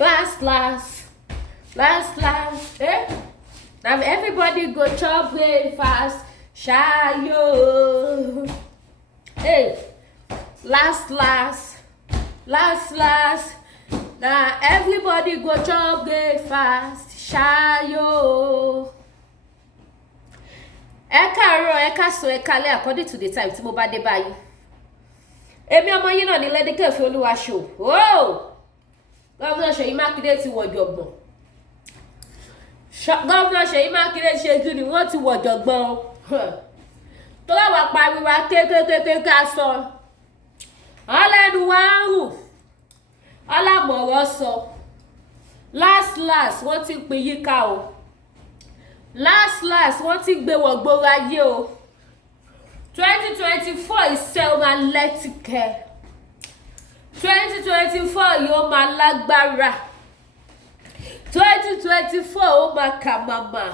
last, now everybody go chop breakfast, shayo. Hey, last, now everybody go chop breakfast, shayo. Ẹ káàárọ̀, ẹ káàsán, ẹ káalẹ́ according to the time tí mo bá dé báyìí. Èmi ọmọ yín náà ní Lẹ́díkẹ́ fi Olúwa show. Gọ́vnà Seyi Makinde ti wọ̀jọ̀gbọ̀n. Gọ́vnà Seyi Makinde ṣe kí ni wọ́n ti wọ̀jọ̀gbọ̀n o. Tó láwà pariwo kékékéké ká sọ. Ọlẹ́nu wa ń rùn. Ọlámọ̀rọ̀ sọ. Last wọ́n ti pín yíká o. Last wọ́n ti gbé wọ̀ gbòòrò ayé o. 2024 iṣẹ́ ó máa lẹ́tìkẹ́. 2024 yóò máa lágbára. 2024 ó máa kà màmá.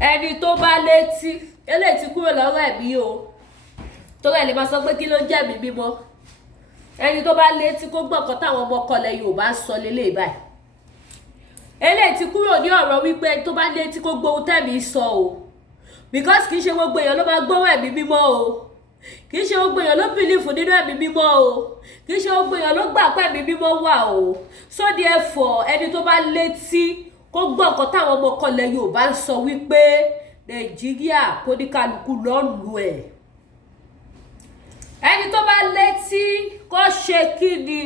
Ẹni tó bá létí eléyìí ti kúrò lọ́rọ̀ ẹ̀mí o. Tó rẹ̀ lè máa sọ pé kí ló ń jẹ́ mi mímọ́. Ẹni tó bá létí kó gbọ́ nǹkan táwọn ọmọ ọkọlẹ̀ Yorùbá ń sọ lélẹ̀ báyìí. Eléyìí ti kúrò ní ọ̀rọ̀ wípé ẹni tó bá létí kó gbóhun tẹ̀mí sọ o. Because kì í ṣe gbogbo èèyàn ló máa gbóhùn ẹ̀mí mímọ́ o. Kì í ṣe gbogbo èèyàn ló bìlífù nínú ẹ̀mí mímọ́ o. Kì í ṣe gbogbo èèyàn ló gbà pé ẹ̀mí mímọ́ wà o. So therefore ẹni tó bá létí kó gbọ́ nǹkan táwọn ọmọ ọkọlẹ̀ Yorùbá ń sọ wípé Nàìjíríà kò ní kálukú lọ́ọ̀lù ẹ̀. Ẹni tó bá létí kó ṣe kí ni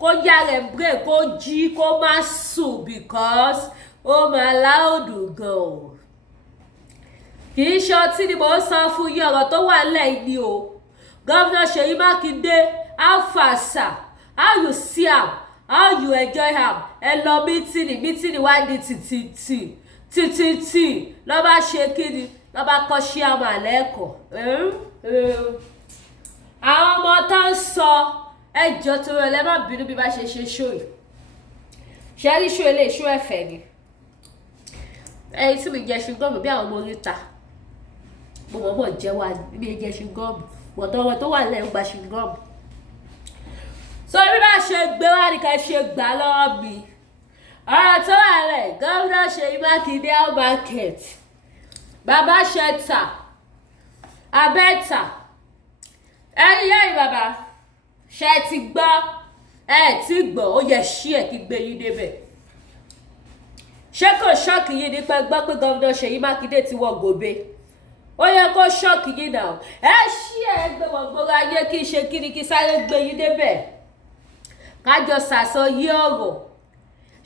kó yára ẹ̀ break kó jí kó má sùn because ó máa láòdù gan o. Kì í ṣe ọtí ni mò ń sọ fún yín ọ̀rọ̀ tó wà lẹ́yìn ni o. Gọ́vnà Seyi Makinde, how far sir? How you see am? How you enjoy am? Ẹ lọ mítìnì wá di títí lọ́ bá ṣe kí ni lọ́ bá kọ́ sí àmà lẹ́kọ̀ọ́. Àwọn ọmọ tó ń sọ ẹjọ́ tó rẹ̀ lẹ́ má bínú bí bá ṣe ṣó yìí. Ṣé rí ṣó ilé ìṣó ẹ̀fẹ̀ ni? Ẹyin tí mi jẹ ṣùgbọ́n bí àwọn ọmọ oríta. Mo mọ̀ jẹ́ wá ní ẹjẹ́ ṣùgbọ́n bọ̀tọ̀rọ̀ tó wà lẹ́yìn gba ṣùgbọ́n. So bí bá ṣe gbé wá ní ká ṣe gbà lọ́wọ́ mi. Ọ̀rọ̀ tó wà lẹ̀ Gọ́vnà Seyi Makinde how market. Bàbá ṣe tà. Abẹ́ta. Ẹni yẹ́rì bàbá. Ṣé ti gbọ́? Ẹ ti gbọ́ ó yẹ ṣí ẹ̀ kí gbé yín débẹ̀. Ṣé kò ṣọ́ọ̀kì yìí nípa gbọ́ pé Gọ́vnà Seyi Makinde ti wọ gòbe? Ó yẹ kó ṣọ́ọ̀kì yìí náà. Ẹ ṣí ẹ̀ gbé wọ̀ gbòòrò ayé kí ṣe kí ni kí sáré gbé yín débẹ̀. Kájọ sàsọ yí ọ̀rọ̀.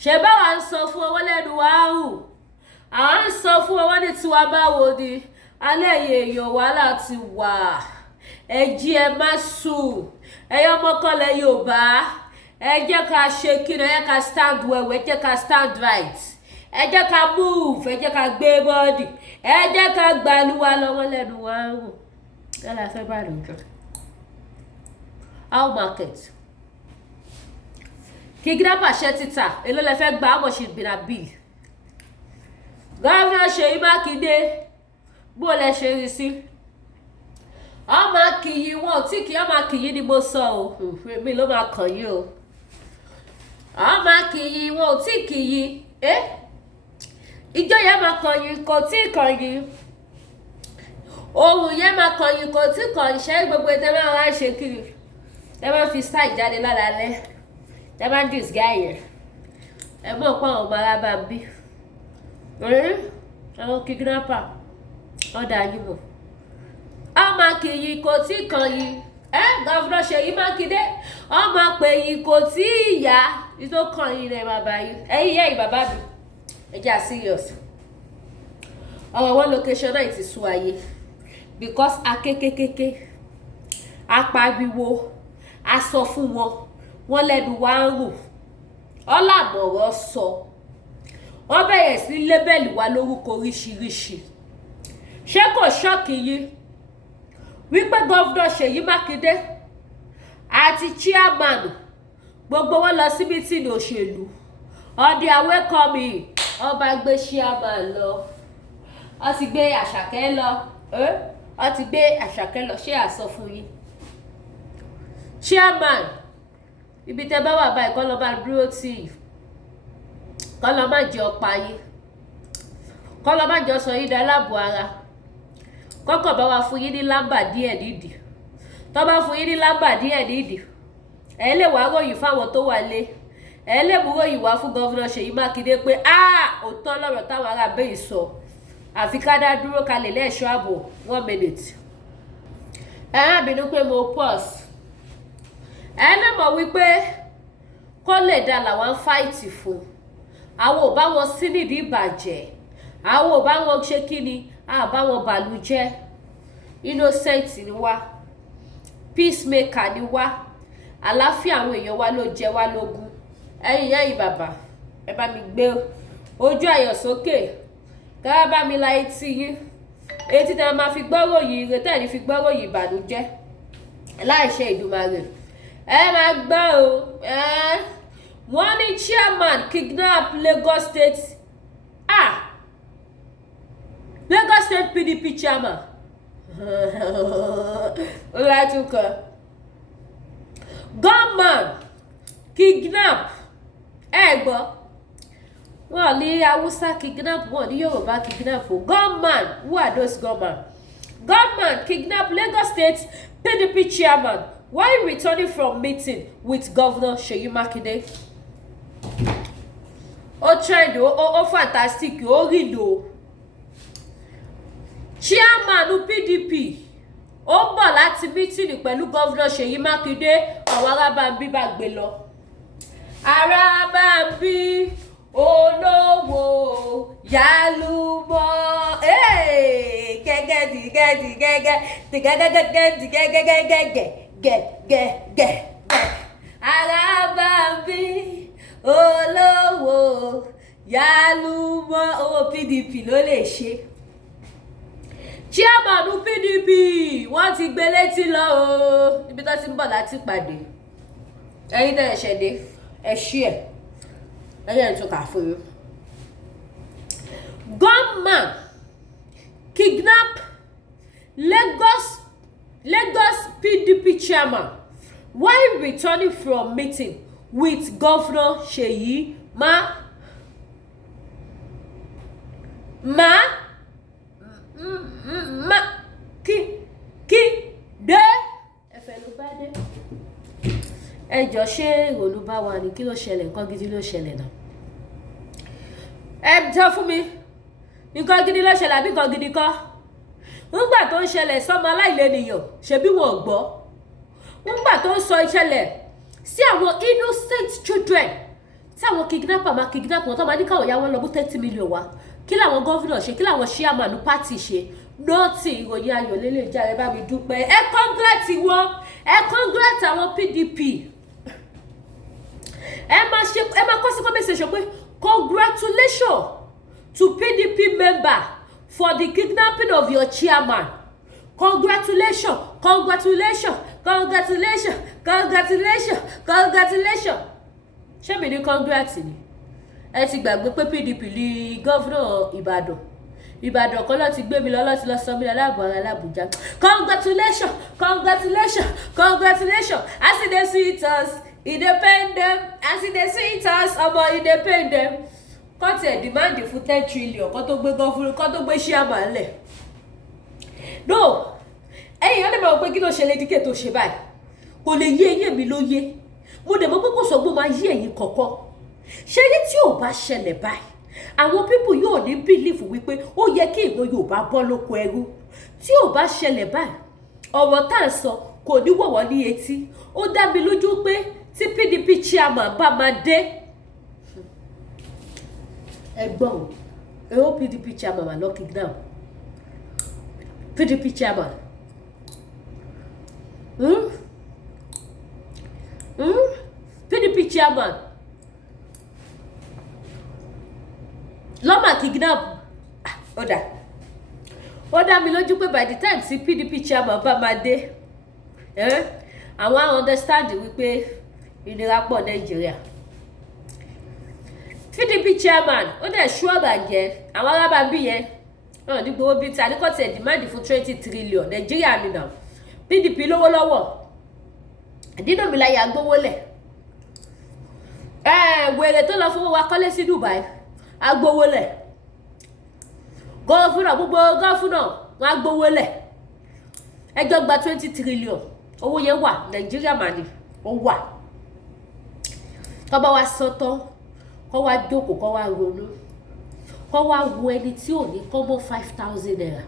Ṣé báwa ń sọ fún ọwọ́ lẹ́nu wa hù? Àwọn ń sọ fún ọwọ́ ní tiwa báwo ni? Alẹ́ èèyàn wàhálà ti wà. Ẹ jí ẹ má sùn. Ẹyọ ọmọkọlẹ̀ Yorùbá. Ẹ jẹ́ ká ṣe kí ni ẹ jẹ́ ká stand well, ẹ jẹ́ ká stand right. Ẹ jẹ́ ká move, ẹ jẹ́ ká gbé bọ́ọ̀dì. Ẹ jẹ́ ká gbàlúwa lọ́wọ́ lẹ́nu wa hù. Ẹ la fẹ́ bá lòjọ́. How market? Kí gírápà ṣe títà, èló lẹ fẹ́ gbà ámọ̀ ṣe gbìnà bíi. Gọ́vnà Seyi Makinde, bó lẹ ṣe rí sí? Ọmọ kìyí wọn tí kì í ọmọ kìyí ni mo sọ o. Mi ló máa kàn yín o. Ọmọ kìyí wọn tí kìyí. Ijó yẹn máa kàn yín kò tí kàn yín. Ohun yẹn máa kàn yín kò tí kàn yín. Ṣé gbogbo ẹ̀ tẹ́ máa wá ṣe kiri? Tẹ́ máa fi style jáde lálálẹ́. Tẹ́ máa dùn ìsgá yẹn. Ẹ mọ̀ pé àwọn ọmọ arábà ń bí. Àwọn kidnapper. Ọ̀dà yín mọ̀. Ọmọ kìyí kò tí kàn yín. Gọ́vnà Seyi Makinde. Ọmọ pè yín kò tí ìyá. Ìtò kàn yín lẹ́ máa bá yín. Ẹ̀yin yẹ́ ìbàbá mi. Ẹ jẹ́ serious. Ọ̀rọ̀ one location náà ti sú ayé. Because akékékéké. Apariwo. A sọ fún wọn. Wọ́n lẹ́nu wá ń rùn. Ọlámọ̀rọ̀ sọ. Wọ́n bẹ̀rẹ̀ sí lébẹ̀lì wa lórúkọ oríṣiríṣi. Ṣé kò ṣọ́ọ̀kì yín? Wípé Gọ́vnà Seyi Makinde àti chairman gbogbo wọn lọ sí mítìnì òṣèlú. On their way coming, ọba gbé chairman lọ. Ó ti gbé Àṣàkẹ́ lọ. Ó ti gbé Àṣàkẹ́ lọ. Ṣé àsọ fún yín? Chairman, ibi tẹ́ bá wà báyìí kọ́ lọ bá dúró tì í. kọ́ lọ má jẹ́ ọ̀pá yín, kọ́ lọ má jọ sọ yín dá láàbò ara, kọ́kọ́ bá wa fún yín ní lámbà díẹ̀ nídìí, tó bá fún yín ní lámbà díẹ̀ nídìí ẹ lè wá ròyìn fáwọn tó wà lé, ẹ lè mú ròyìn wá fún gọ́vùnà Ṣèyí Mákindé pé òótọ́ lọ́rọ̀ táwọn ará bẹ́ẹ̀ sọ, àfi ká dá dúró kalẹ̀ lẹ́ẹ̀ṣọ́ ààbò 1 minute. ẹ má bínú pé mo pause. ẹ lè mọ̀ wípé kó lè dá làwọn fáìtì fún, àwọn ò bá wọn sí nídìí ìbàjẹ́, àwọn ò bá wọn ṣe kí ni, àbá wọn bàlújẹ́, innocent ni wá, peacemaker ni wá, àlàáfíà àwọn èèyàn wa ló jẹ wá lógún. ẹ̀yin bàbá ẹ bá mi gbé ojú ayọ̀ sókè, ká bá mi la etí yín, etí tẹ́ máa fi gbọ́rọ̀ yìí ire tẹ́ ní fi gbọ́rọ̀ yìí ìbànújẹ́ láìṣe Ìdùmarè. ẹ máa gbọ́ o, wọ́n ní chairman kidnap Lagos State Lagos State PDP chairman Olatunkan gunman kidnap gbọ́ wọn ní Hausa kidnap, wọn ní Yorùbá kidnap o. Gunman, who are those gunman? Gunman kidnap Lagos State PDP chairman while returning from meeting with Governor Seyi Makinde. Ó trend ó fantastic ó rí lò. Chairman PDP ó bọ̀ láti meeting pẹ̀lú Governor Seyi Makinde, àwọn arábàmbí bá gbé lọ. Arábàmbí olówó yálùmọ́ gẹ́gẹ́ Arábàmbí olówó yálùmọ́ owó PDP ló lè ṣe. Chairman PDP wọ́n ti gbé létí lọ o, níbi tó ti ń bọ̀ láti pàdé. ẹ̀yin tẹ́ ẹ ṣẹ̀dé ẹ ṣí ẹ̀ ẹ̀yẹ́ ń tún kà fún yín. Gunman kidnap Lagos PDP chairman while returning from meeting with Governor Seyi Makinde. ẹ̀fẹ̀ ló bá dé. ẹjọ́ ṣé ìrònú bá wà ní kí ló ṣẹlẹ̀, nǹkan gidi ló ṣẹlẹ̀ náà. ẹ jẹ́ fún mi, nǹkan gidi ló ṣẹlẹ̀ àbí nǹkan gidi kọ́? nígbà tó ń ṣẹlẹ̀ sọ́mọ aláìlẹ́nìyàn ṣebí wọn ò gbọ́, nígbà tó ń sọ ìṣẹ̀lẹ̀ sí àwọn innocent children tí àwọn kidnapper máa kidnap wọn tó máa ní káwọn yá wọn lọ mú 30 million wá, kí làwọn gọ́vùnà ṣe, kí làwọn chairman party ṣe? nọ́ọ̀tì ìròyìn ayọ̀ lélẹ̀ jáde bá mi dúpẹ́. ẹ congrats wọn, ẹ congrats àwọn PDP. ẹ máa kọ́ sí comment section pé congratulations to PDP member for the kidnapping of your chairman. Congratulations, congratulations, congratulations, congratulations, congratulations. ṣé mi ní congrats ni? ẹ ti gbàgbé pé PDP ní gọ́vùnà Ìbàdàn kan ló ti gbé mi lọ lọ́ti lọ sọ mí lọ láàbò ara l'Àbújá. Congratulations, congratulations, congratulations. As e dey sweet us, e dey pain dem. As e dey sweet us, ọmọ e dey pain dem. Kọ́ tiẹ̀ dìmáàdì fún 10 trillion kọ́ tó gbé gọ́fúrú kọ́ tó gbé ṣíàmà lẹ̀. No, ẹ̀yin ọ̀dẹ̀ máa wọ pé kí ló ṣe lédíkè tó ṣe báyìí. Kò lè yé eyín mi ló yé. Mo dẹ̀ mọ̀ pé kò sọ pé máa yé ẹ̀yin kọ̀ọ̀kan. Ṣé yé tí ò bá ṣẹlẹ̀ báyìí? Àwọn pípù yóò ní bílífù wípé ó yẹ kí ìran Yorùbá bọ́ lóko ẹrú. Tí ò bá ṣẹlẹ̀ báyìí, ọ̀rọ̀ tá à ń sọ kò ní wọ̀wọ́ ní etí. Ó dá mi lójú pé tí PDP chairman bá máa dé. Ẹgbọ́n o, ẹ̀rọ PDP chairman wà lọ kidnap. PDP chairman. PDP chairman. Lọ́mà kidnap. Ó dá mi lójú pé by the time tí PDP chairman bá máa dé, àwọn á understand wípé ìnira pọ̀ Nàìjíríà. PDP chairman ó dẹ̀ ṣúọ̀bà jẹ́ àwọn arábàbí yẹn náà ní gbowó bíi ti àníkọ́tì ẹ̀ dìmáàdì fún 20 trillion Nàìjíríà nìyà. PDP lówó lọ́wọ́, dínà mi láyà gbówó lẹ̀. wèrè tó lọ fowó wa kọ́lé sí Dubai agbowólẹ̀ gọ́fúnà gbogbo gọ́fúnà wọn agbowólẹ̀ ẹjọ́ gba 20 trillion owó yẹn wà Nàìjíríà mà ní ó wà tọ́ba wa sọ tán kọ́ wa jókòó kọ́ wa ronú kọ́ wa wo ẹni tí ò ní kọ́ mọ́ 5,000 naira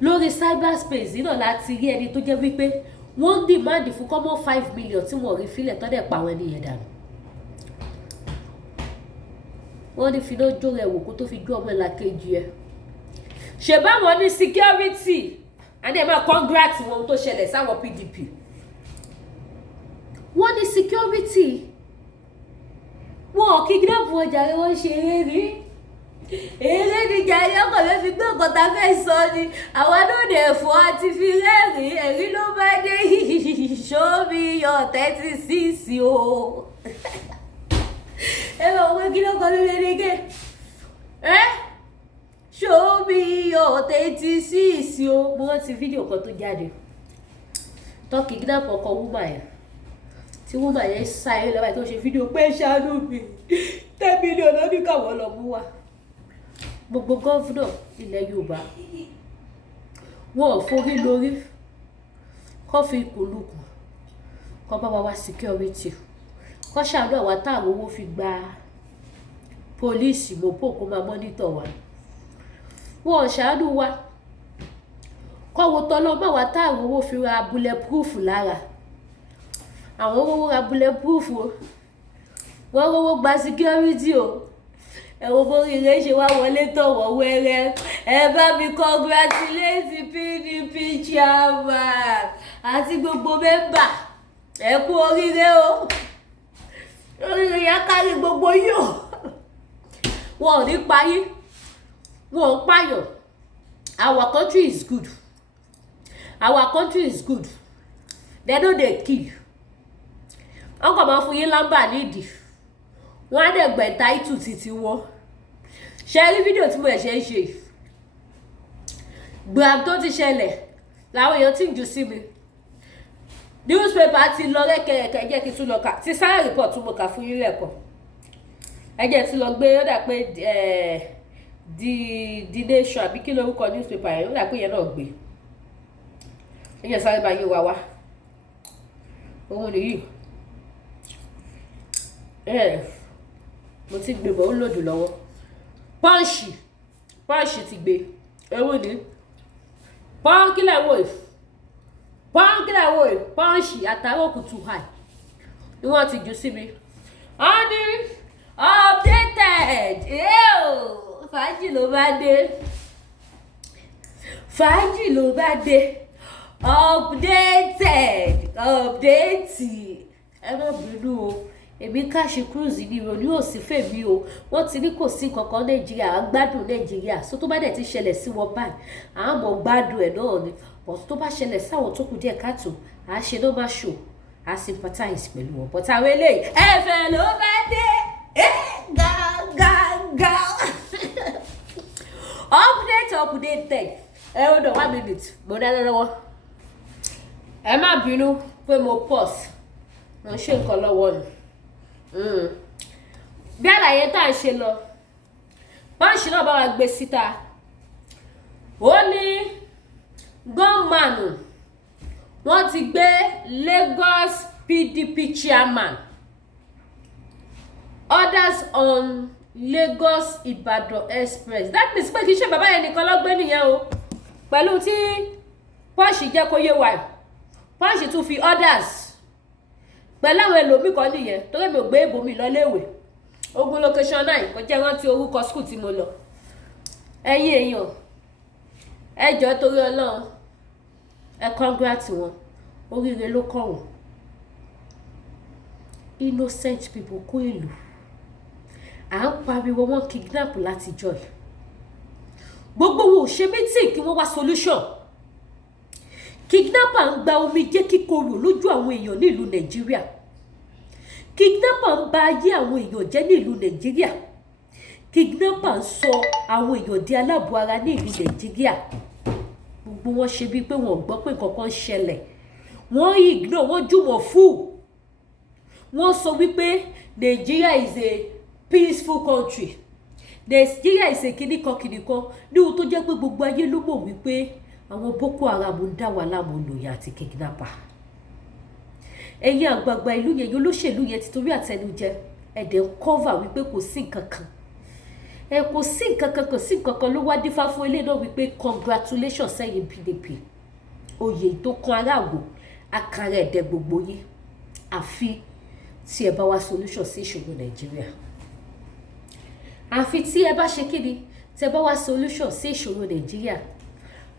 lórí cyberspace náà láti rí ẹni tó jẹ́ wípé wọ́n ń dìmáàdì fún kọ́ mọ́ 5 million tí wọ́n rí fílẹ̀ tọ́dẹ̀ pa àwọn ènìyàn dànù wọ́n ní finá jó rẹ̀ wò kó tó fi jó ọmọ ìlà kejì ẹ̀ ṣèbáwọn ní security àní ẹ̀ máa congrats wọn tó ṣẹlẹ̀ sáwọn PDP wọ́n ní security wọn ò kidnap wọn jàre wọ́n ṣe eré ní jàre ọkọ̀ fẹ́ fi gbé ọkọ̀ ta fẹ́ sọ ni àwọn lóde ẹ̀fọ́ àti fi rẹ́rìn ẹ̀rí ló bá dé show me your 36 o ẹ bá wọ́n kí ló kọ́ lórí ẹ̀rẹ́gẹ́ show me your 36 o mo rántí fídíò kan tó jáde tó kidnap ọkọ̀ wúmà yẹn tí wúmà yẹn sá eré lọ́wọ́ tó ṣe fídíò pé ṣàánú mi 10 million lọ́dún káwọn lọ mú wa gbogbo gọ́fúnà ilẹ̀ Yorùbá wọn ò forí lórí kọ́ fi ìkòlùkù kọ́ bá wa wá security kọ́ ṣàánú àwa táwọn owó fi gba pólíìsì mọ́pò kó máa mọ́nítọ̀ wa wọn ò ṣàánú wa kọ́ wo tọ́lọ́ bá wa táwọn owó fi ra bulletproof lára àwọn owó ra bulletproof o wọ́n rówó gba security o ẹ̀wọ̀n bórí rẹ̀ ṣe wá wọlé tọ̀wọ̀ wẹ́rẹ́ ẹ bá mi congratulate PDP chairman àti gbogbo mẹ́mbà ẹ kú oríire o oríire yẹn kárí gbogbo yìí o wọn ò ní parí wọn ò pààyàn our country is good our country is good they no dey kill wọn kàn máa fún yín lámbà nídìí wọn á dẹ̀ gbẹ̀ táìtù títí wọn ṣe rí fídíò tí mo ẹ̀ṣẹ̀ ń ṣe gbàm tó ti ṣẹlẹ̀ làwọn èèyàn ti ń jù sí mi newspaper ti lọ rẹ́kẹ̀rẹ̀kẹ̀ ẹjẹ́ kí n tún lọ kà ti sáré report tún mo kà fún yín lẹ́kọ̀ọ́ ẹjẹ́ ti lọ gbé ó dà pé the nation àbí kí lórúkọ newspaper yẹn ó dà pé yẹn náà gbé ẹjẹ́ sáré bá yé wa wá òun nìyí mo ti gbé bọ̀ ó lòdù lọ́wọ́ pọ́ǹṣì ti gbé ewu ni pọ́ǹkìlẹ̀ wò pọ́ǹṣì àtàwọn kùtù hàì ni wọ́n ti jù sí mi wọ́n ní updated fàájì ló bá dé update ẹ má bínú o èmi káṣí cruise ní ìròyìn òsì fèmí o wọ́n ti ní kò sí kankan Nàìjíríà à ń gbádùn Nàìjíríà so tó bá dẹ̀ ti ṣẹlẹ̀ sí wọn báyìí à ń mọ̀ gbádùn ẹ̀ náà ni but tó bá ṣẹlẹ̀ sáwọn tó kù díẹ̀ káàtó à á ṣe normal show à á sympathize pẹ̀lú wọn but àwọn eléyìí ẹ̀fẹ̀ ló bá dé gágágá update hold on 1 minute mo dá lọ́wọ́ ẹ má bínú pé mo pause mo ṣe nǹkan lọ́wọ́ ni bí àlàyé tá à ń ṣe lọ pọ́ǹṣì náà bá wa gbé síta ó ní gọ́ọ̀mánù wọ́n ti gbé Lagos PDP chairman orders on Lagos Ibadan express that means pé kì í ṣe bàbá yẹn nìkan ló gbé nìyẹn o pẹ̀lú tí pọ́ǹṣì jẹ́ kó yé wa pọ́ǹṣì tún fi orders pẹ̀lú àwọn ẹlòmíì kan nìyẹn torí mi ò gbé ibòmí lọ́léèwé ogun location 9 kò jẹ́ rántí orúkọ school tí mo lọ ẹ̀yin èèyàn ẹ jọ̀ọ́ torí Ọlọ́run ẹ congrats wọn oríire ló kàn wọ́n innocent people kó ìlú à ń pariwo wọn kidnap láti joy gbogbo wo ṣe meeting kí wọ́n wá solution kidnapper ń gba omijé kíkorò lójú àwọn èèyàn nílùú Nàìjíríà kidnapper ń ba ayé àwọn èèyàn jẹ́ nílùú Nàìjíríà kidnapper ń sọ àwọn èèyàn di aláàbọ̀ ara ní ìlú Nàìjíríà gbogbo wọn ṣe bíi pé wọn ò gbọ́ pé nǹkan kan ṣẹlẹ̀ wọ́n ignore wọ́n jùmọ̀ fún wọ́n sọ wípé Nigeria is a peaceful country, Nigeria is a kìnìkan ní ohun tó jẹ́ pé gbogbo ayé ló mọ̀ wípé àwọn Boko Haram ń dá wà láàmú olóyè àti kidnapper. Ẹ̀yin àgbààgbà ìlú yẹn, olóṣèlú yẹn ti torí àtẹnujẹ ẹ̀dẹ̀ ń cover wípé kò sí nǹkan kan, kò sí nǹkan kan ló wá dífá fún ilé náà wípé congratulations sẹ́yìn PDP, oyè tó kan aráàlú àkàrà ẹ̀dẹ̀ gbogbo yín, àfi tí ẹ bá wá solution sí ìṣòro Nàìjíríà, àfi tí ẹ bá ṣe kíni, tí ẹ bá wá solution sí ìṣòro Nàìjíríà.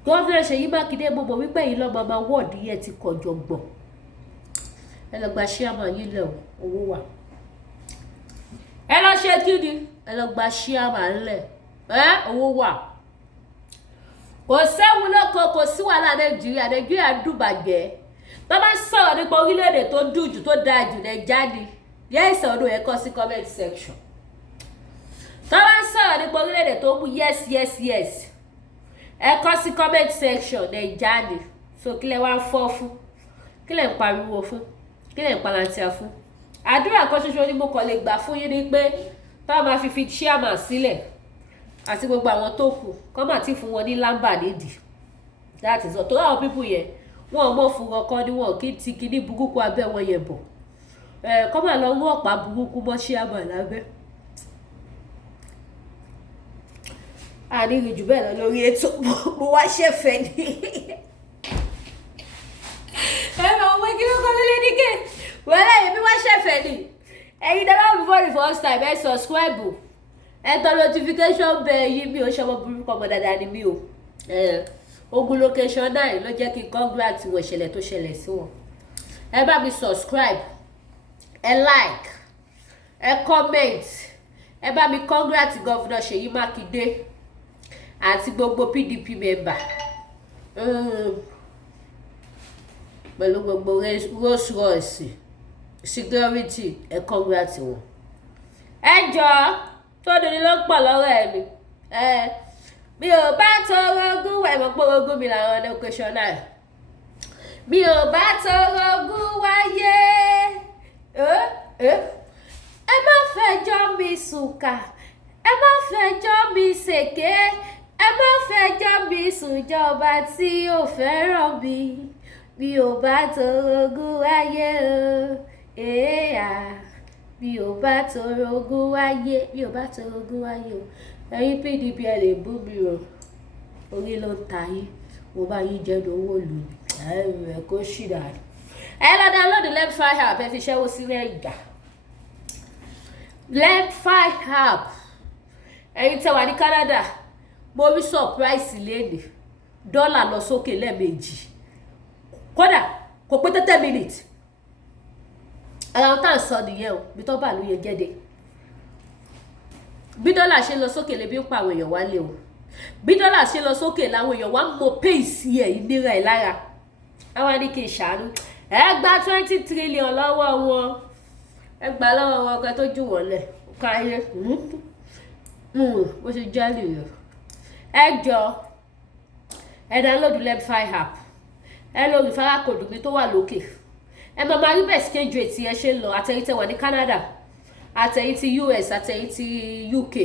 Gọ́ọ̀nà Seyi Makinde, mo mọ̀ wípé yìí lọ́mọ máa wọ́ọ̀dù yẹn ti kọjọ gbọ̀n, ẹ lọ gba ṣíàmà yín lẹ̀ owó wà, ẹ lọ ṣe kíni, ẹ lọ gba ṣíàmà ńlẹ̀, owó wà. Kò séwu lóko, kò sí wàhálà Nàìjíríà dùn bàjẹ́. Tó bá sọ̀rọ̀ nípa orílẹ̀-èdè tó dùn jù tó dáa jù Nàìjíríà ni, yes or no ẹ kọ sí comment section. Tó bá sọ̀rọ̀ nípa orílẹ̀-èdè tó mú yes ẹ kọ sí comment section Nàìjíríà ni. So kí lẹ wá ń fọ́ fún, kí lẹ ń pariwo fún, kí lẹ ń palantia fún? Àdúrà kan ṣoṣo ni mo kàn lè gbà fún yín ni pé tó máa fi chairman sílẹ̀ àti gbogbo àwọn tó kù kọ́ máa ti fún wọn ní lámbà nídìí. That is all. Tó àwọn people yẹn wọn ò mọ̀ fún ọkọ ni wọn kì í ti kíní burúkú abẹ́ wọn yẹn bọ̀. Kọ́ máa lọ wọ́n ọ̀pá burúkú mọ́ chairman lábẹ́. Àníri jù bẹ́ẹ̀ lọ lórí ètò mo wá ṣẹ̀fẹ̀ ni. Ọmọ kí ló kọ́ lélẹ́ ní ké? Wẹ́lẹ́ èmi wá ṣẹ̀fẹ̀ ni. Ẹ̀yin dábàá before the first time ẹ subscribe, ẹ tọ notification bell yìí, mi ò ṣọmọ burúkú ọmọ dáadáa ni mi ò. Ogun location 9 ló jẹ́ kí n congrats wọ ìṣẹ̀lẹ̀ tó ṣẹlẹ̀ sí wọn. Ẹ bá mi subscribe, ẹ like, ẹ comment, ẹ bá mi congrats Governor Seyi Makinde àti gbogbo PDP member pẹ̀lú gbogbo Rolls Royce security, ẹ congrats wọn. Ẹ jọ̀ọ́ tó dòní ló pọ̀ lọ́rọ̀ ẹ̀ mi. Mi ò bá tọrọ ogún wá, ìmọ̀ pé ogún mi làwọn location 9. Mi ò bá tọrọ ogún wáyé. Ẹ má fẹjọ́ mi sùkà, ẹ má fẹjọ́ mi ṣèké, ẹ má fẹjọ́ mi sùjọba tí ò fẹ́ràn mi. Mi ò bá tọrọ ogún wáyé o, mi ò bá tọrọ ogún wáyé, mi ò bá tọrọ ogún wáyé o. Ẹ̀yin PDP ẹ lè bú mi o, orí ló ń ta yín, mo bá yín jẹ́ owó lù mí, ẹ kó ṣì dànù. Ẹ lọ download Lemfi app, ẹ fi ṣẹ́wó sílẹ̀ ìgbà. Lemfi app, ẹ̀yin tẹ́ wà ní Canada, mo rí surprise lẹ́nìí, dọ́là lọ sókè lẹ́ẹ̀mejì, kódà kò pé 30 minutes. Àwọn tá à ń sọ nìyẹn o, bí tó bá ló yẹ gẹ́dẹ́. Bí dọ́là ṣe lọ sókè lè bí ń pa àwọn èèyàn wálé o. Bí dọ́là ṣe lọ sókè làwọn èèyàn wá mọ pace ẹ̀ ìnira ẹ̀ lára. Àwọn ní kí n ṣàánú. Ẹ gba 20 trillion lọ́wọ́ wọn. Ẹ gbà lọ́wọ́ wọn kan tó jù wọ́n lẹ̀. Káyé. Bó ṣe jẹ́ nìyẹn. Ẹ jọ̀ọ́, ẹ download Lemfi app. Ẹ lo referral code mi tó wà lókè. Ẹ máa rí bẹ́ẹ̀ exchange rate ẹ ṣe lọ àtẹ̀yìn tẹ́ wà ní Canada, àtẹ̀yìn ti US, àtẹ̀yìn ti UK.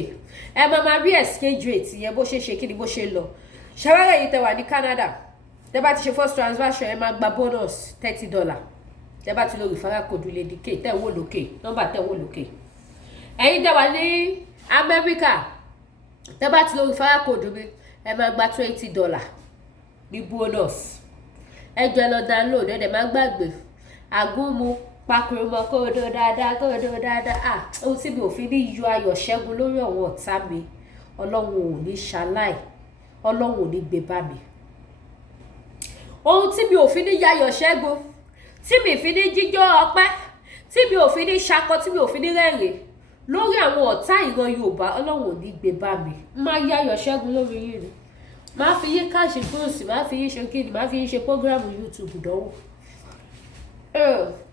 Ẹ máa rí exchange rate yẹn bó ṣe ṣe kí ni bó ṣe lọ. Ṣàwárẹ̀ yìí tẹ́ wà ní Canada, tẹ́ bá ti ṣe first transaction ẹ máa gba bonus $30. Tẹ́ bá ti lo referral code Lady K tẹ́ wò lókè, nọ́mbà tẹ́ wò lókè. Ẹ̀yin tẹ́ wà ní America, tẹ́ bá ti lo referral code mi ẹ máa gba $20 ní bonus. Ẹ jẹ́ lọ download, ẹ dẹ̀ má gbàgbé àgúnmu pakurumọ kóòdó dáadáa. Ohun tí mi ò fi ní yọ ayọ̀ ṣẹ́gun lórí àwọn ọ̀tá mi, Ọlọ́run ò ní ṣaláì, Ọlọ́run ò ní gbé bá mi. Ohun tí mi ò fi ní yayọ̀ ṣẹ́gun, tí mi fi ní jíjọ́ ọpẹ́, tí mi ò fi ní ṣakọ, tí mi ò fi ní rẹ́rìn lórí àwọn ọ̀tá ìran Yorùbá, Ọlọ́run ò ní gbé bá mi. Máa yayọ̀ ṣẹ́gun lórí yín ni. Máa fi yín káàṣì gúúsì, máa fi yín ṣe kíni, máa fi yín ṣe prógrámù YouTube dánwò.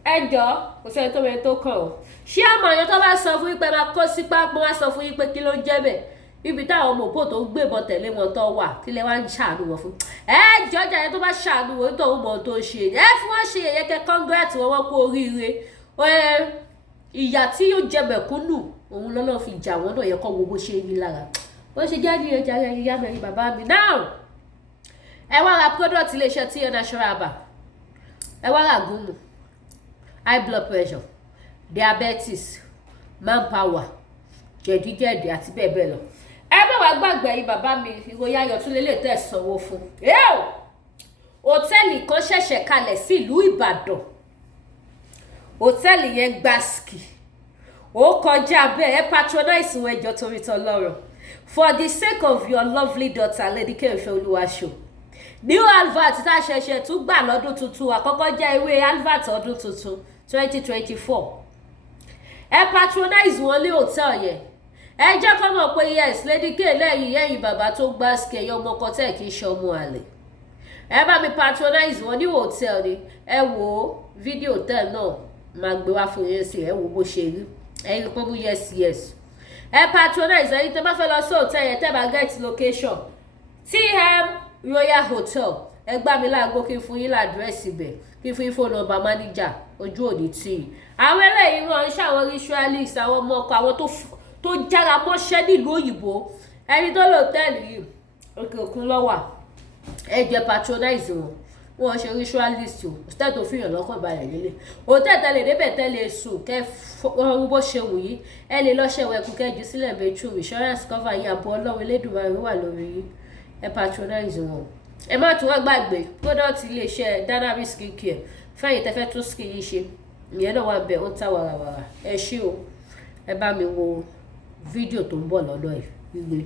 Ẹ jọ̀ọ́, kò sẹ́ni tó mẹ́rin tó kàn ọ́. Ṣé àmọ́ àyàn tó bá sọ fún yín pé máa kó sí pápá, wá sọ fún yín pé kí ló ń jẹ́ bẹ́ẹ̀? Ibi táwọn ọmọ òpó tó ń gbébọn tẹ̀lé wọn tó wà, kí lẹ wá ń ṣàánú wọn fún? Ẹ jọjà yẹn tó bá ṣàánú wọn tó ń mọ tó ṣe. Ẹ fún wọn ṣe yẹ̀yẹ́ kẹ́ congrats wọn kú oríire. ìyà tí yóò jẹ mẹ̀kúnnù òun lọ́nà fi jà wọ́n náà yẹ kọ́ wo bó ṣe yí lára bó ṣe jẹ́ ní ẹja rẹ̀ yíyá mẹ́rin bàbá mi now ẹ wá ra product iléeṣẹ́ tí ẹ natural bar ẹ wá ra gúnmu high blood pressure diabetes manpower jẹ̀díjẹ̀dí àti bẹ́ẹ̀ bẹ́ẹ̀ lọ ẹ má wá gbàgbé yìí bàbá mi ìròyìn ayọ̀ tún lélẹ̀ tẹ̀ sanwó fún hòtẹ́ẹ̀lì kan ṣẹ̀ṣẹ̀ kalẹ̀ sí ìlú Ìbàdàn hòtẹ́ẹ̀lì yẹn gbàsíkì ó kọjá bẹ́ẹ̀ ẹ patronize wọn ẹjọ́ torí tọlọ́rọ̀ for the sake of your lovely daughter Lady Kẹ́hìnfẹ́ Olúwaṣọ new advert tá a ṣẹ̀ṣẹ̀ tún gbà lọ́dún tuntun àkọ́kọ́ jẹ́ ìwé advert ọdún tuntun 2024 ẹ patronize wọn ní hòtẹ́ẹ̀lì yẹn ẹ jẹ́ kọ́ mọ̀ pé yes Lady K lẹ́yìn yẹ́yìn bàbá tó gbàsíkì ẹ̀yọ́ ọmọ kọ́tẹ́ kì í ṣe ọmọ àlè ẹ bá mi patronize wọn ní hòtẹ́ẹ̀lì ẹ wo fídíò hòtẹ́ẹ̀lì náà máa gbé wá fún yín sí ẹ wo bó ṣe rí ẹyin kó mú yes ẹ patronize ẹyin tẹ́ bá fẹ́ lọ sí hòtẹ́ẹ̀lì yẹn tẹ́ bá get location TM Royal Hotel ẹ gbá mi láago kí n fún yín ládírẹ́sì ibẹ̀ kí n fún yín fóònù nọ́mbà máníjà ojú òní tí ì àwọn eléyìí wọn ń ṣàwọn ritualist àwọn ọmọ ọkọ àwọn tó jára mọ́ṣẹ́ nílùú òyìnbó ẹni tó lò hòtẹ́ẹ̀lì yìí òkè òkun lọ́wà ẹ jẹ́ patronize wọn ṣe ritualist o hòtẹ́ẹ̀lì tó fìyàn lọ́kàn balẹ̀ lélẹ̀ hòtẹ́ẹ̀lì tẹ́lẹ̀ débẹ̀ tẹ́lẹ̀ sùn kẹ́ ọ̀hún bó ṣe wù yí ẹ lè lọ ṣẹ̀wọ̀ ẹ̀kú kẹ́jú sílẹ̀ bedroom insurance cover yín àbọ̀ ọlọ́run elédùnmarè wà lórí yín ẹ patronize wọn. ẹ má tún wá gbàgbé product iléeṣẹ́ Dynamic Skin Care fẹ́yìn tẹ́fẹ́ tún skin yín ṣe ìyẹn náà wà bẹ̀ ó ń ta wàràwàrà ẹ ṣé o ẹ bá mi wo fídíò tó ń bọ̀ lọ́dọ̀ yìí gbígbé.